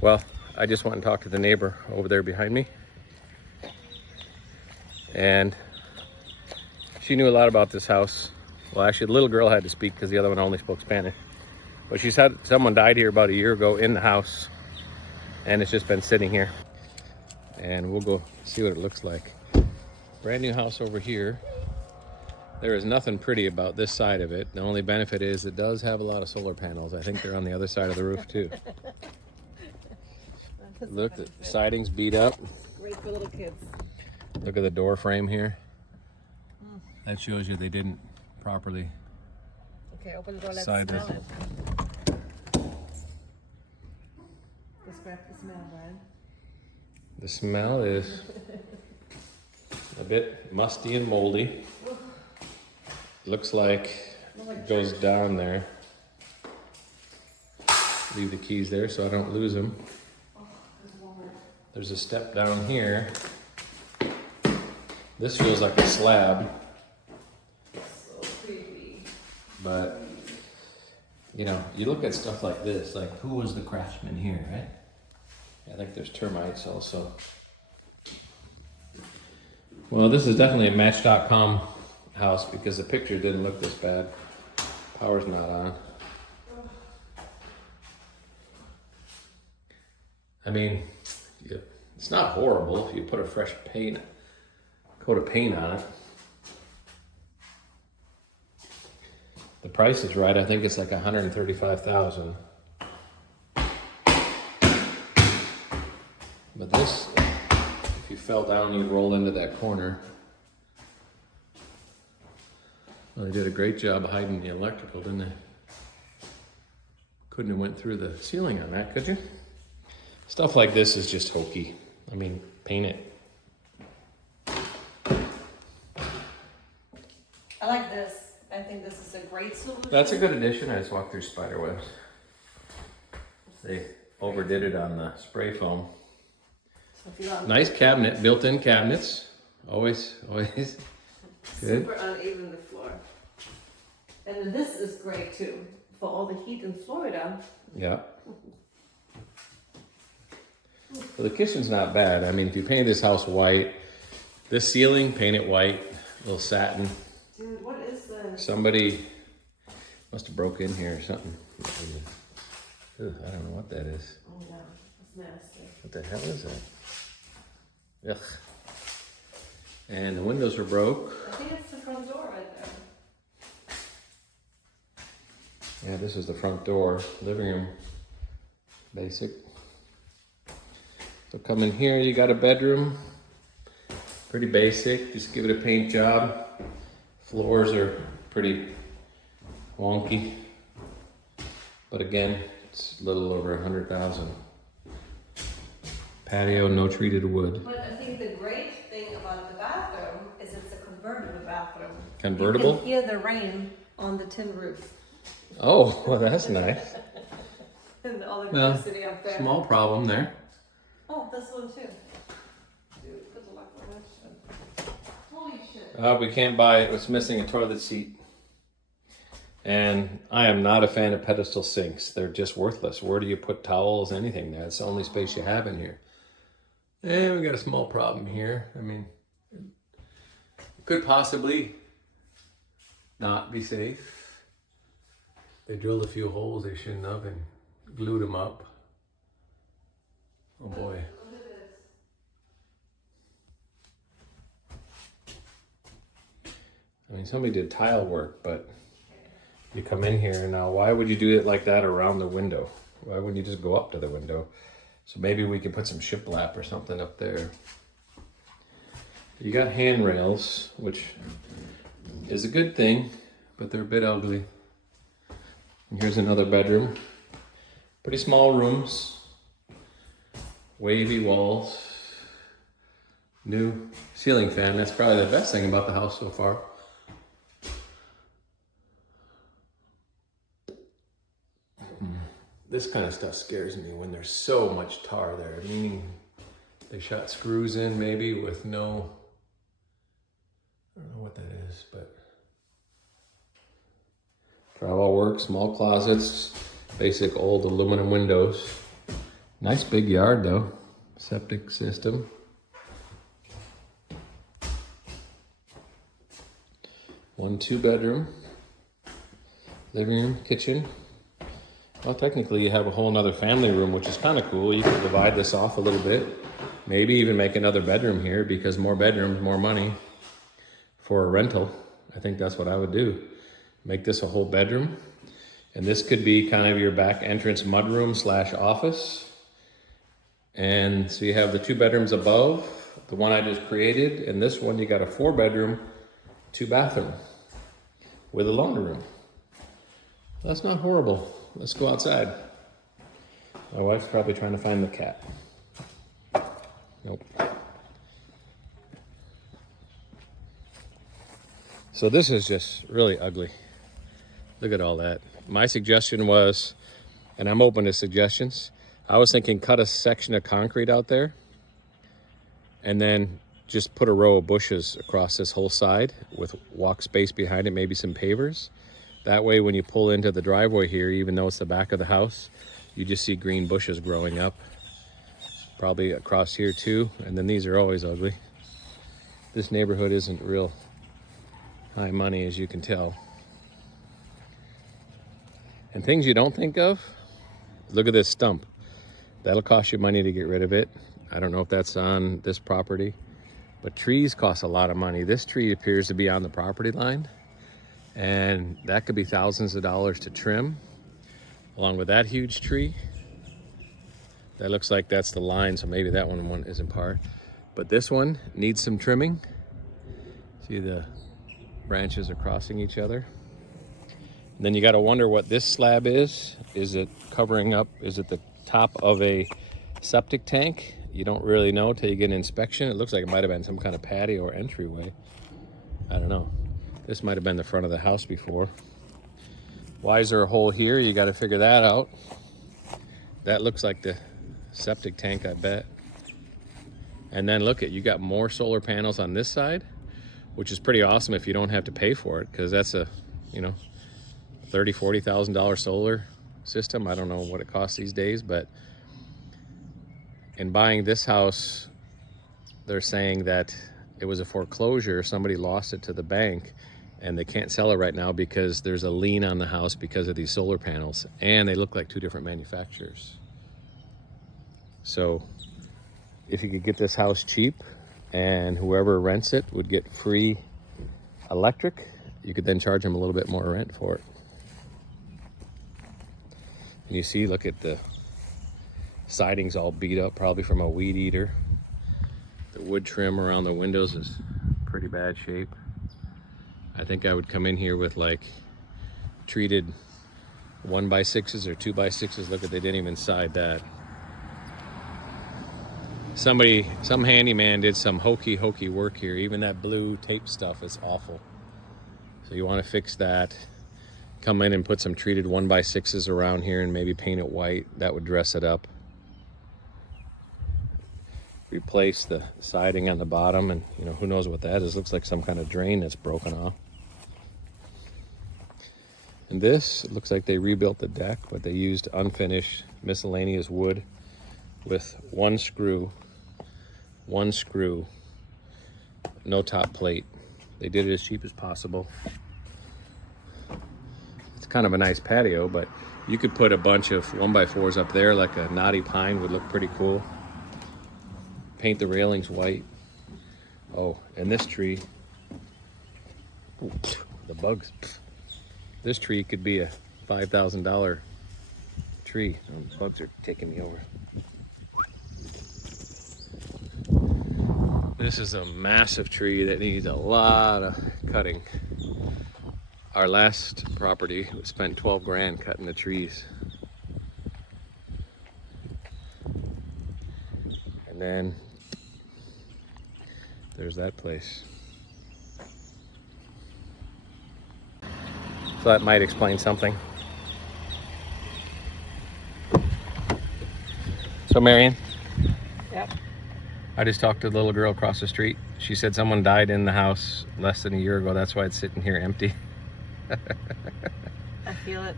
Well, I just went and talked to the neighbor over there behind me. And she knew a lot about this house. Well, actually, the little girl had to speak because the other one only spoke Spanish. But she said someone died here about a year ago in the house. And it's just been sitting here. And we'll go see what it looks like. Brand new house over here. There is nothing pretty about this side of it. The only benefit is it does have a lot of solar panels. I think they're on the other side of the roof too. Look, the siding's beat up. Great for little kids. Look at the door frame here. That shows you they didn't properly Okay, open the door, let's side smell this. it. Describe the smell, Brian. The smell is a bit musty and moldy. Looks like it goes down there. Leave the keys there so I don't lose them. There's a step down here. This feels like a slab. So creepy. But, you know, you look at stuff like this, like who was the craftsman here, right? I think there's termites also. Well, this is definitely a Match.com house because the picture didn't look this bad. Power's not on. I mean, it's not horrible if you put a fresh coat of paint on it. The price is right. I think it's like $135,000. But this, if you fell down, you'd roll into that corner. Well, they did a great job hiding the electrical, didn't they? Couldn't have went through the ceiling on that, could you? Stuff like this is just hokey. I mean, paint it. I like this. I think this is a great solution. That's a good addition. I just walked through spider webs. They overdid it on the spray foam. So if you want Nice cabinet, built-in cabinets. Always good. super uneven the floor. And this is great too for all the heat in Florida. Yeah. Well, the kitchen's not bad. I mean, if you paint this house white, this ceiling, paint it white, a little satin. Dude, what is this? Somebody must have broke in here or something. Ugh, I don't know what that is. Oh yeah, it's nasty. What the hell is that? Ugh. And the windows were broke. I think it's the front door right there. Yeah, this is the front door, living room, basic. So come in here, you got a bedroom, pretty basic, just give it a paint job. Floors are pretty wonky, but again, it's a little over 100,000. Patio, no treated wood. But I think the great thing about the bathroom is it's a convertible bathroom. Convertible? You can hear the rain on the tin roof. Oh, well, that's nice. And all the Well, electricity up there. small problem there. Oh, this one too. Dude, good luck with that shit. Holy shit. We can't buy it. It's missing a toilet seat. And I am not a fan of pedestal sinks. They're just worthless. Where do you put towels, anything there? It's the only space you have in here. And we got a small problem here. I mean, it could possibly not be safe. They drilled a few holes they shouldn't have and glued them up. Oh boy. Look at this. I mean, somebody did tile work, but you come in here now, why would you do it like that around the window? Why wouldn't you just go up to the window? So maybe we could put some shiplap or something up there. You got handrails, which is a good thing, but they're a bit ugly. And here's another bedroom. Pretty small rooms. Wavy walls. New ceiling fan. That's probably the best thing about the house so far. This kind of stuff scares me when there's so much tar there, meaning they shot screws in maybe with no, I don't know what that is, but drywall work, small closets, basic old aluminum windows, Nice big yard though. Septic system. One 2-bedroom. Living room, kitchen. Well, technically you have a whole nother family room, which is kind of cool. You can divide this off a little bit. Maybe even make another bedroom here, because more bedrooms, more money for a rental. I think that's what I would do. Make this a whole bedroom. And this could be kind of your back entrance mudroom / office. And so you have the 2 bedrooms above, the one I just created, and this one you got a 4-bedroom, 2-bathroom with a laundry room. That's not horrible. Let's go outside. My wife's probably trying to find the cat. Nope. So this is just really ugly. Look at all that. My suggestion was, and I'm open to suggestions, I was thinking cut a section of concrete out there and then just put a row of bushes across this whole side with walk space behind it, maybe some pavers. That way when you pull into the driveway here, even though it's the back of the house, you just see green bushes growing up. Probably across here too, and then these are always ugly. This neighborhood isn't real high money, as you can tell. And things you don't think of, look at this stump. That'll cost you money to get rid of it. I don't know if that's on this property, but trees cost a lot of money. This tree appears to be on the property line, and that could be thousands of dollars to trim, along with that huge tree. That looks like that's the line, so maybe that one isn't par. But this one needs some trimming. See, the branches are crossing each other. And then you got to wonder what this slab is. Is it covering up? Is it the top of a septic tank? You don't really know till you get an inspection. It looks like it might have been some kind of patio or entryway. I don't know. This might have been the front of the house before. Why is there a hole here? You got to figure that out. That looks like the septic tank, I bet. And then look at, you got more solar panels on this side, which is pretty awesome if you don't have to pay for it, because that's a, you know, $30,000-$40,000 solar system. I don't know what it costs these days, but in buying this house, they're saying that it was a foreclosure. Somebody lost it to the bank and they can't sell it right now because there's a lien on the house because of these solar panels, and they look like 2 different manufacturers. So if you could get this house cheap and whoever rents it would get free electric, you could then charge them a little bit more rent for it. And you see, look at the siding's all beat up, probably from a weed eater. The wood trim around the windows is pretty bad shape. I think I would come in here with like treated 1x6s or 2x6s. Look at, they didn't even side that. Some handyman did some hokey work here. Even that blue tape stuff is awful. So you want to fix that. Come in and put some treated 1x6s around here and maybe paint it white. That would dress it up. Replace the siding on the bottom, and you know, who knows what that is. Looks like some kind of drain that's broken off. And this, it looks like they rebuilt the deck, but they used unfinished miscellaneous wood with one screw, no top plate. They did it as cheap as possible. It's kind of a nice patio, but you could put a bunch of 1x4s up there, like a knotty pine would look pretty cool. Paint the railings white. Oh, and this tree, ooh, the bugs. This tree could be a $5,000 tree. Oh, the bugs are taking me over. This is a massive tree that needs a lot of cutting. Our last property, we spent 12 grand cutting the trees. And then there's that place. So that might explain something. So Marion? Yep. I just talked to the little girl across the street. She said someone died in the house less than a year ago. That's why it's sitting here empty. I feel it.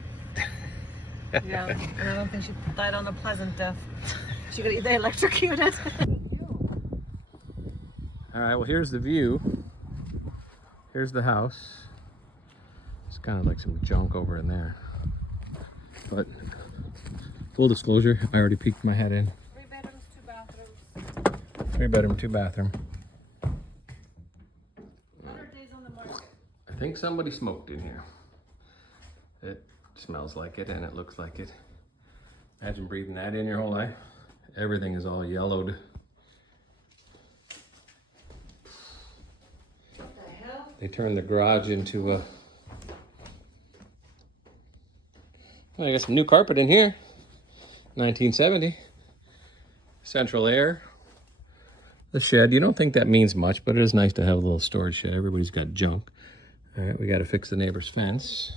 Yeah, and I don't think she died on a pleasant death. She gonna either electrocute it. All right, well, here's the view. Here's the house. It's kind of like some junk over in there. But full disclosure, I already peeked my head in. 3 bedrooms, 2 bathrooms. 3 bedroom, 2 bathroom. 100 days on the market. I think somebody smoked in here. It smells like it and it looks like it. Imagine breathing that in your whole life. Everything is all yellowed. What the hell? They turned the garage into a... Well, I got some new carpet in here. 1970. Central air. The shed, you don't think that means much, but it is nice to have a little storage shed. Everybody's got junk. All right, we got to fix the neighbor's fence.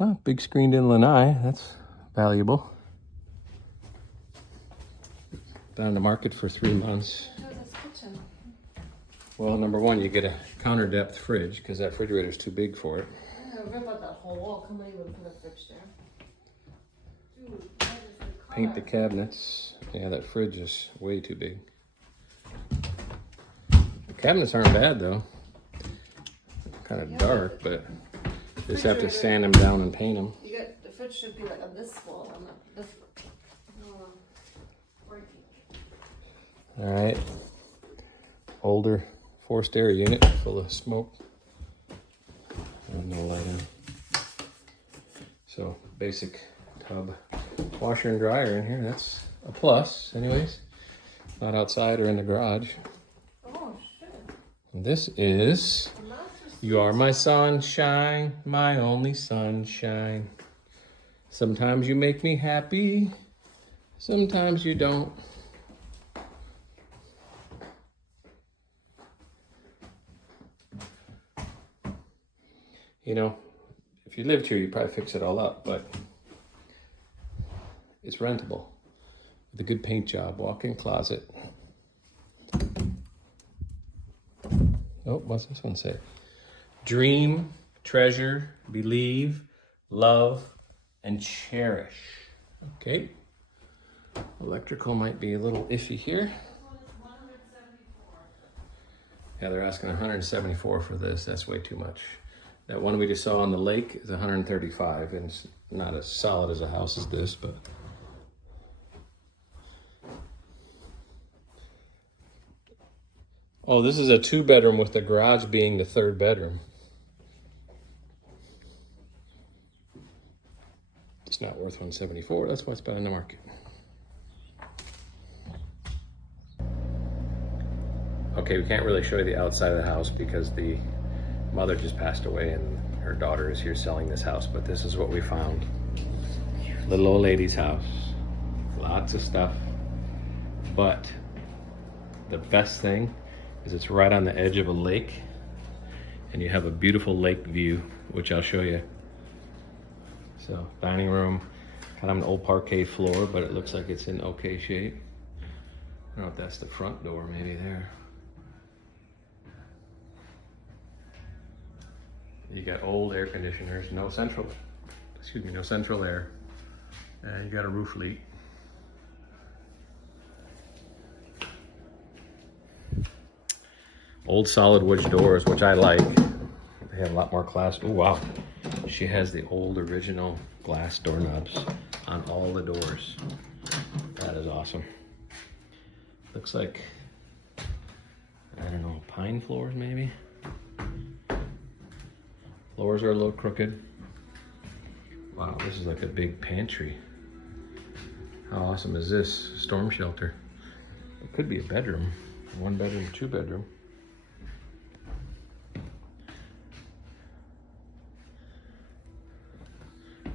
Oh, big screened in lanai. That's valuable. Been on the market for 3 months. No, this kitchen. Well, number one, you get a counter depth fridge because that refrigerator's too big for it. Rip out that whole wall. Come on, even put a fridge there. Dude, that is the color. Paint the cabinets. Yeah, that fridge is way too big. The cabinets aren't bad though. Kind of dark, but just have to sand them down and paint them. You got the fridge should be like on this wall, on this. All right. Older forced air unit full of smoke. And no lighting. So basic tub, washer and dryer in here. That's a plus, anyways. Not outside or in the garage. Oh shit! This is "You Are My Sunshine, My Only Sunshine. Sometimes you make me happy, sometimes you don't." You know, if you lived here, you'd probably fix it all up, but it's rentable with a good paint job, walk-in closet. Oh, what's this one say? Dream, treasure, believe, love, and cherish. Okay. Electrical might be a little iffy here. Yeah, they're asking 174 for this. That's way too much. That one we just saw on the lake is 135, and it's not as solid as a house as this, but oh, this is a 2-bedroom with the garage being the 3rd bedroom. It's not worth 174. That's why it's been on the market. Okay, we can't really show you the outside of the house because the mother just passed away and her daughter is here selling this house, but this is what we found. Little old lady's house. Lots of stuff. But the best thing is it's right on the edge of a lake and you have a beautiful lake view, which I'll show you. So, dining room, kind of an old parquet floor, but it looks like it's in okay shape. I don't know if that's the front door, maybe there. You got old air conditioners, no central air. You got a roof leak. Old solid wood doors, which I like. They have a lot more class. Oh wow. She has the old original glass doorknobs on all the doors. That is awesome. Looks like, I don't know, pine floors maybe? Floors are a little crooked. Wow, this is like a big pantry. How awesome is this? Storm shelter. It could be a bedroom. 1 bedroom, 2 bedroom.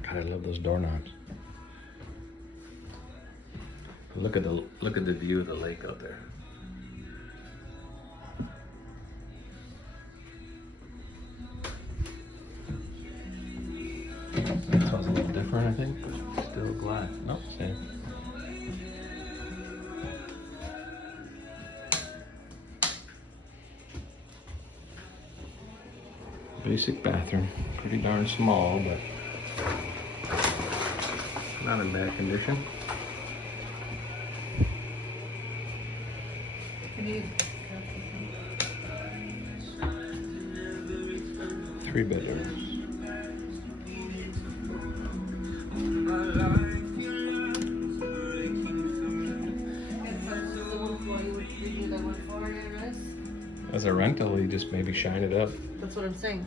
God, I love those doorknobs. Look at the view of the lake out there. That sounds a little different, I think, but still glass. Nope, same. Basic bathroom, pretty darn small, but Not in bad condition. Can you? 3 bedrooms. As a rental, you just maybe shine it up. That's what I'm saying.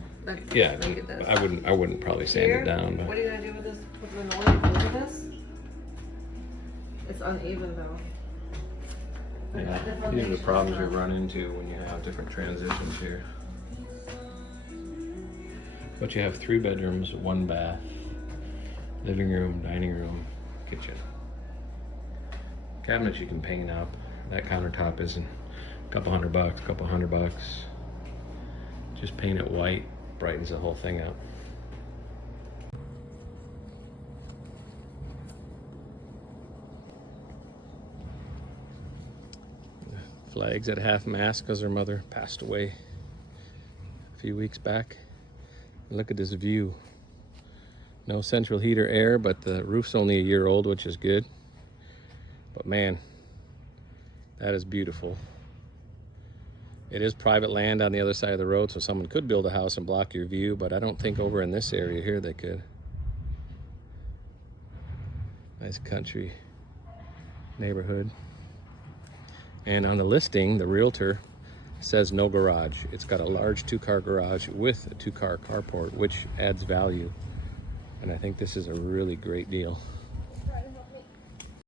Yeah, Look at this. I wouldn't probably sand Here, it down, but what are you gonna do with this? Put linoleum over this? It's uneven though. yeah, these are the problems you run into when you have different transitions here. But you have 3 bedrooms, 1 bath, living room, dining room, kitchen. Cabinets you can paint up. That countertop isn't a couple $100 bucks. Just paint it white, brightens the whole thing up. The flag's at half mast because her mother passed away a few weeks back. Look at this view. No central heater air, but the roof's only a year old, which is good. But man, that is beautiful. It is private land on the other side of the road, so someone could build a house and block your view, but I don't think over in this area here they could. Nice country neighborhood. And on the listing, the realtor says no garage. It's got a large 2-car garage with a 2-car carport, which adds value. And I think this is a really great deal.